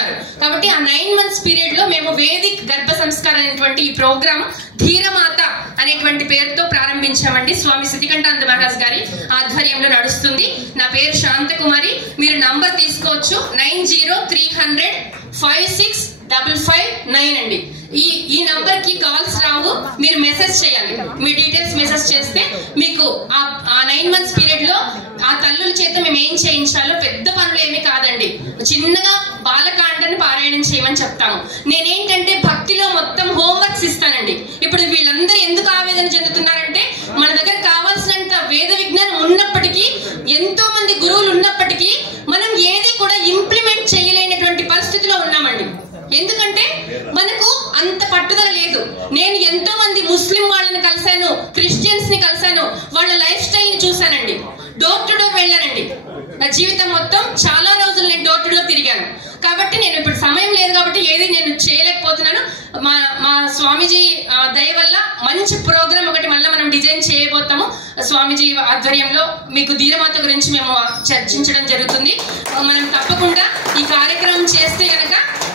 ఉన్నారు. కాబట్టి ఆ 9 months పీరియడ్ లో మేము వేదిక్ గర్భ సంస్కారం అనేటువంటి ఈ ప్రోగ్రామ్ ధీరమాత అనేటువంటి పేరుతో ప్రారంభించామండి. స్వామి సిద్ధికంఠానంద మహారాజ్ గారి ఆధ్వర్యంలో నడుస్తుంది. నా పేరు శాంతకుమారి. మీరు నంబర్ తీసుకోవచ్చు 9030056559 అండి. ఈ నంబర్ కి కాల్స్ రావు, మీరు మెసేజ్ చేయాలి. మీ డీటెయిల్స్ మెసేజ్ చేస్తే మీకు ఆ 9 months పీరియడ్ లో ఆ తల్లుల చేత మేము ఏం చేయించాలో పెద్ద పనులు ఏమీ కాదండి. చిన్నగా బాలకాండని పారాయణం చేయమని చెప్తాము. నేనేంటంటే భక్తిలో మొత్తం హోంవర్క్స్ ఇస్తానండి. ఇప్పుడు వీళ్ళందరూ ఎందుకు ఆవేదన చెందుతున్నారంటే మన దగ్గర కావాల్సినంత వేద విజ్ఞానం ఉన్నప్పటికీ, ఎంతో మంది గురువులు ఉన్నప్పటికీ మనం ఏది కూడా ఇంప్లిమెంట్ చేయలేనటువంటి పరిస్థితిలో ఉన్నామండి. ఎందుకంటే మనకు అంత పట్టుదల లేదు. నేను ఎంతో మంది ముస్లిం వాళ్ళని కలిశాను, క్రిస్టియన్స్ ని కలిశాను, వాళ్ళ లైఫ్ స్టైల్ ని చూశానండి. డోర్ టు డోర్ వెళ్ళానండి. నా జీవితం మొత్తం చాలా రోజులు నేను డోర్ టు డోర్ తిరిగాను. కాబట్టి నేను ఇప్పుడు సమయం లేదు కాబట్టి ఏది నేను చేయలేకపోతున్నాను. మా స్వామీజీ దయ వల్ల మంచి ప్రోగ్రామ్ ఒకటి మళ్ళీ మనం డిజైన్ చేయబోతాము. స్వామీజీ ఆధ్వర్యంలో మీకు ధీరమాత గురించి మేము చర్చించడం జరుగుతుంది. మనం తప్పకుండా ఈ కార్యక్రమం చేస్తే కనుక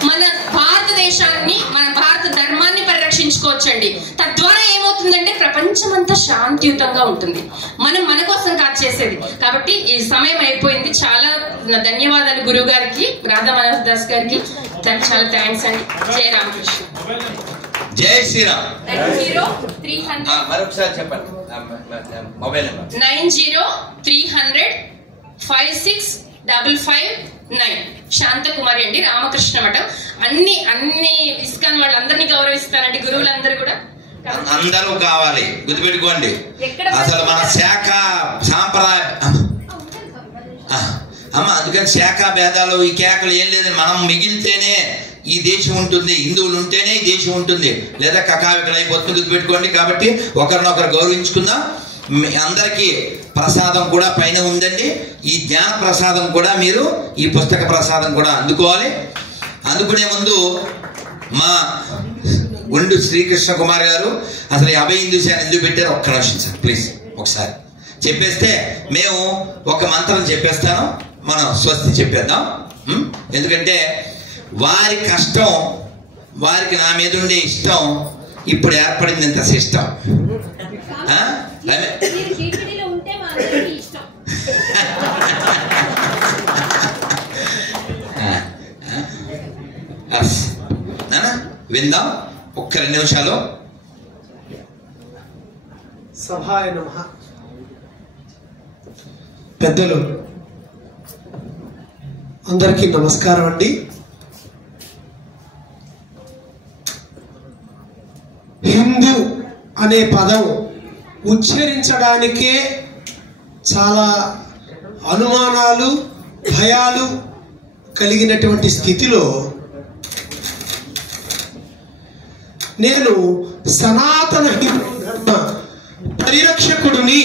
మన భారతదేశాన్ని, మన భారత ధర్మాన్ని పరిరక్షించుకోవచ్చండి. తద్వారా ఏమవుతుందంటే ప్రపంచం అంతా శాంతియుతంగా ఉంటుంది. మనం మన కోసం కాదు చేసేది. కాబట్టి ఈ సమయం అయిపోయింది. చాలా ధన్యవాదాలు గురువు గారికి, రాధా మనోహర్ దాస్ గారికి. చాలా థ్యాంక్స్ అండి. జయ రామకృష్ణ. జై శ్రీరామ్. 903000 మరొకసారి చెప్పండి. Mobile number 9030056559. శాంతకుమారి అండి, రామకృష్ణ మఠం. అన్ని ఇస్కాన్ వాళ్ళందరినీ గౌరవిస్తానండి, గురువులందరూ కూడా. అందరూ కావాలి, గుర్తుపెట్టుకోండి. అసలు మన శాఖ సాంప్రదాయ అమ్మ, అందుకని శాఖ భేదాలు ఈ కేకలు ఏం లేదని మనం మిగిలితేనే ఈ దేశం ఉంటుంది, హిందువులు ఉంటేనే ఈ దేశం ఉంటుంది, లేదా కకావికలు అయిపోతుంది. గుర్తుపెట్టుకోండి. కాబట్టి ఒకరినొకరు గౌరవించుకుందాం. అందరికీ ప్రసాదం కూడా పైన ఉందండి. ఈ జ్ఞాన ప్రసాదం కూడా మీరు, ఈ పుస్తక ప్రసాదం కూడా అందుకోవాలి. అందుకునే ముందు మా గుండు శ్రీకృష్ణ కుమార్ గారు అసలు 50 హిందూశాన్ని ఎందుకు పెట్టారు ఒక్క నిమిషం సార్ ప్లీజ్ ఒకసారి చెప్పేస్తే, మేము ఒక మంత్రం చెప్పేస్తాను, మనం స్వస్తి చెప్పేద్దాం. ఎందుకంటే వారి కష్టం, వారికి నా మీద ఉండే ఇష్టం ఇప్పుడు ఏర్పడింది ఇంత సిస్టం. విందాం ఒక్క 2 నిమిషాలు. సభాయ నమః. పెద్దలు అందరికీ నమస్కారం అండి. హిందూ అనే పదం ఉచ్చరించడానికే చాలా అనుమానాలు, భయాలు కలిగినటువంటి స్థితిలో నేను సనాతన హిందూ ధర్మ పరిరక్షకుడిని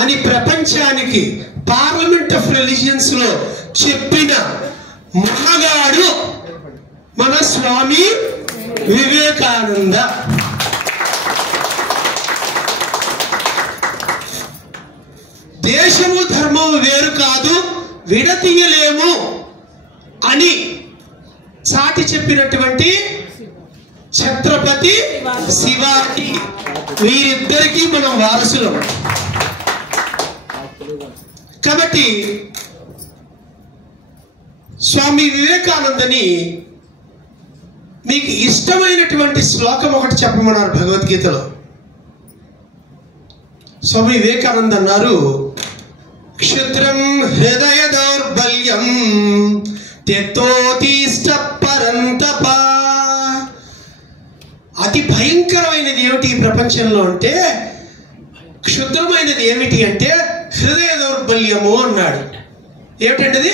అని ప్రపంచానికి పార్లమెంట్ ఆఫ్ రిలీజియన్స్ లో చెప్పిన మహాగాడు మన స్వామి వివేకానంద. దేశము ధర్మము వేరు కాదు, విడతీయలేము అని చాటి చెప్పినటువంటి ఛత్రపతి శివాజీ, వీరిద్దరికీ మనం వారసులం. కాబట్టి స్వామి వివేకానందని మీకు ఇష్టమైనటువంటి శ్లోకం ఒకటి చెప్పమన్నారు భగవద్గీతలో. స్వామి వివేకానంద అన్నారు, క్షుద్రం హృదయ దౌర్బల్యం త్యక్తోతిష్ట పరంతప. అతి భయంకరమైనది ఏమిటి ఈ ప్రపంచంలో అంటే, క్షుద్రమైనది ఏమిటి అంటే హృదయ దౌర్బల్యము అన్నాడు. ఏమిటండి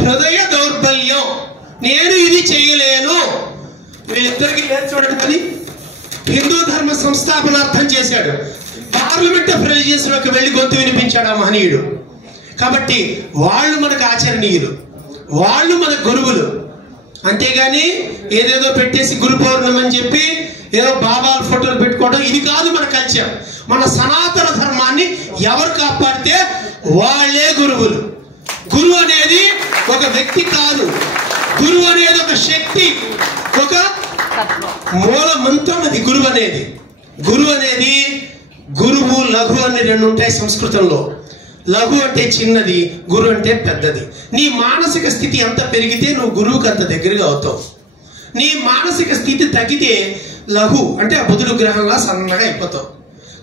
హృదయ దౌర్బల్యం? నేను ఇది చేయలేను. వీళ్ళిద్దరికి లేదు చూడండి. హిందూ ధర్మ సంస్థాపనార్థం చేశాడు, పార్లమెంట్ ఆఫ్ రిలీజియన్స్ లోకి వెళ్ళి గొంతు వినిపించాడు ఆ మహనీయుడు. కాబట్టి వాళ్ళు మనకు ఆచరణీయులు, వాళ్ళు మన గురువులు. అంతేగాని ఏదేదో పెట్టేసి గురు పౌర్ణమి అని చెప్పి ఏదో బాబాల ఫోటోలు పెట్టుకోవడం ఇది కాదు మన కల్చర్. మన సనాతన ధర్మాన్ని ఎవరు కాపాడితే వాళ్ళే గురువులు. గురువు అనేది ఒక వ్యక్తి కాదు, గురువు అనేది ఒక శక్తి, ఒక మూల మంత్రం. అది గురువు అనేది. గురువు అనేది గురువు లఘు అని రెండు ఉంటాయి సంస్కృతంలో. లఘు అంటే చిన్నది, గురు అంటే పెద్దది. నీ మానసిక స్థితి ఎంత పెరిగితే నువ్వు గురువుకి అంత దగ్గరగా అవుతావు. నీ మానసిక స్థితి తగ్గితే లఘు అంటే ఆ బుధుడు గ్రహంగా సన్నగా అయిపోతావు.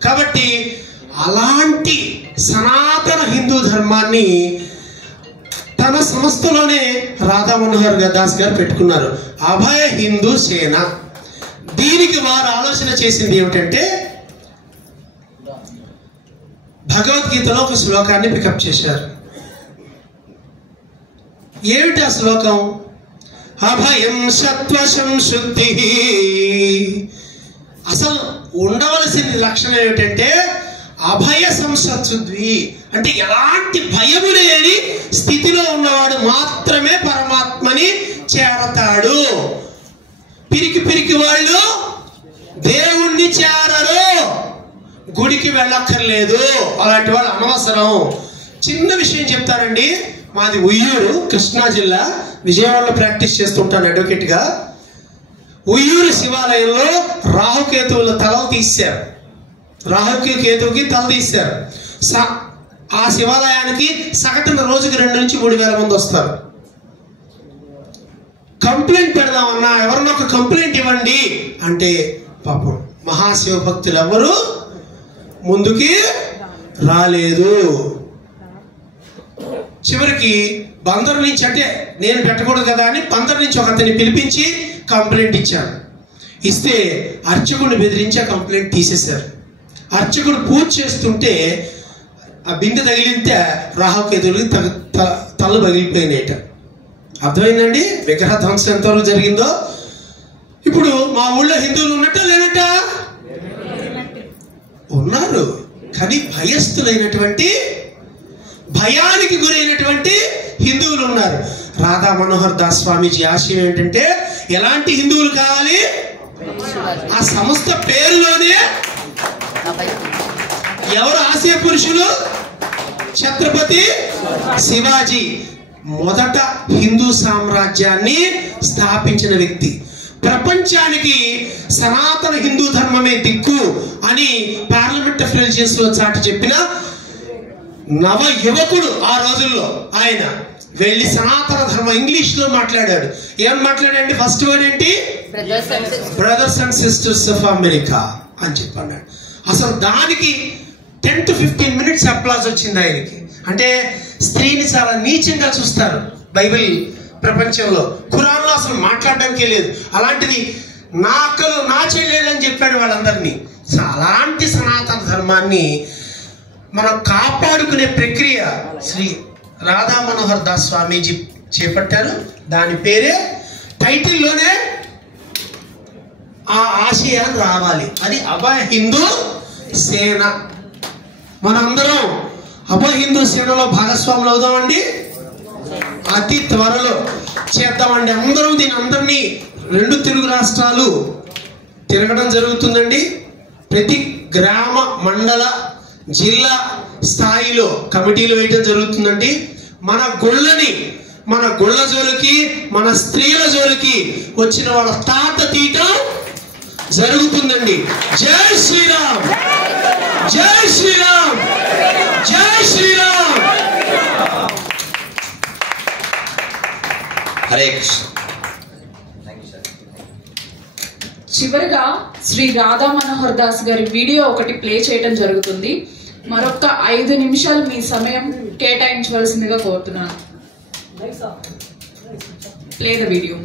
కాబట్టి అలాంటి సనాతన హిందూ ధర్మాన్ని తన సంస్థలోనే రాధా మనోహర్ దాస్ గారు పెట్టుకున్నారు, అభయ హిందూ సేన. దీనికి వారు ఆలోచన చేసింది ఏమిటంటే, భగవద్గీతలో ఒక శ్లోకాన్ని పికప్ చేశారు. ఏమిటి ఆ శ్లోకం? అభయం సత్వశం శుద్ధి. అసలు ఉండవలసిన లక్షణం ఏమిటంటే అభయ సంశుద్ధి, అంటే ఎలాంటి భయము లేని స్థితిలో ఉన్నవాడు మాత్రమే పరమాత్మని చేరతాడు. పిరికి వాళ్ళు దేవుణ్ణి చేరరు, గుడికి వెళ్ళక్కర్లేదు, అలాంటి వాళ్ళు అనవసరం. చిన్న విషయం చెప్తానండి. మాది ఉయ్యూరు, కృష్ణా జిల్లా. విజయవాడలో ప్రాక్టీస్ చేస్తుంటాను అడ్వకేట్ గా. ఉయ్యూరు శివాలయంలో రాహుకేతువుల తలలు తీశారు. రాహుకేతువుకి తల తీశారు. ఆ శివాలయానికి సగటున రోజుకి 2 నుంచి 3 వేల మంది వస్తారు. కంప్లైంట్ పెడదామన్నా, ఎవరన్నా ఒక కంప్లైంట్ ఇవ్వండి అంటే పాపం మహాశివ భక్తులు ఎవరు ముందుకి రాలేదు. చివరికి బందరు నుంచి, అంటే నేను పెట్టకూడదు కదా అని బందరు నుంచి ఒక అతన్ని పిలిపించి కంప్లైంట్ ఇచ్చాను. ఇస్తే అర్చకుడిని బెదిరించి ఆ కంప్లైంట్ తీసేశారు. అర్చకుడు పూజ చేస్తుంటే ఆ బిందె తగిలితే రాహుకేతువులకి తల పగిలిపోయినాయట. అర్థమైందండి విగ్రహ ధ్వంసం ఎంతవరకు జరిగిందో. ఇప్పుడు మా ఊళ్ళో హిందువులు ఉన్నట్ట లేనట్ట? ఉన్నారు. కానీ భయస్థులైనటువంటి, భయానికి గురైనటువంటి హిందువులు ఉన్నారు. రాధా మనోహర్ దాస్ స్వామీజీ ఆశయం ఏంటంటే, ఎలాంటి హిందువులు కావాలి? ఆ సంస్థ పేరులోనే ఎవరు ఆశయ పురుషులు? ఛత్రపతి శివాజీ మొదట హిందూ సామ్రాజ్యాన్ని స్థాపించిన వ్యక్తి. ప్రపంచానికి సనాతన హిందూ ధర్మమే దిక్కు అని పార్లమెంట్ ఆఫ్ రిలీజియన్స్ లో చాటి చెప్పిన నవ యువకుడు. ఆ రోజుల్లో ఆయన వెళ్ళి సనాతన ధర్మం ఇంగ్లీష్ లో మాట్లాడాడు. ఏం మాట్లాడండి? ఫస్ట్ వర్డ్ ఏంటి? Brothers and sisters of America అని చెప్పన్నాడు. అసలు దానికి 10 to 15 minutes అప్లాజ్ వచ్చింది ఆయనకి. అంటే స్త్రీని చాలా నీచంగా చూస్తారు బైబిల్ ప్రపంచంలో. ఖురాన్లో అసలు మాట్లాడడానికే లేదు. అలాంటిది నా అక్కలు నా చెల్లెలు అని చెప్పాడు వాళ్ళందరినీ. అలాంటి సనాతన ధర్మాన్ని మనం కాపాడుకునే ప్రక్రియ శ్రీ రాధా మనోహర్ దాస్ స్వామీజీ చేపట్టారు. దాని పేరే టైటిల్లోనే ఆ ఆశయాలు రావాలి. అది అభయ హిందూ సేన. మనందరం అభయ హిందూ సేనలో భాగస్వాములు అవుదామండి. అతి త్వరలో చేద్దామండి. అందరం అందరినీ 2 తెలుగు రాష్ట్రాలు తిరగడం జరుగుతుందండి. ప్రతి గ్రామ, మండల, జిల్లా స్థాయిలో కమిటీలు వేయడం జరుగుతుందండి. మన గుళ్ళని, మన గుళ్ళ జోలికి, మన స్త్రీల జోలికి వచ్చిన వాళ్ళ తాట తీయటం జరుగుతుందండి. జై శ్రీరామ్, జై శ్రీరామ్, జై శ్రీరామ్. హరే కృష్ణ. చివరిగా శ్రీ రాధా మనోహర్ దాస్ గారి వీడియో ఒకటి ప్లే చేయడం జరుగుతుంది. మరొక 5 నిమిషాలు మీ సమయం కేటాయించవలసిందిగా కోరుతున్నాను. Play the video.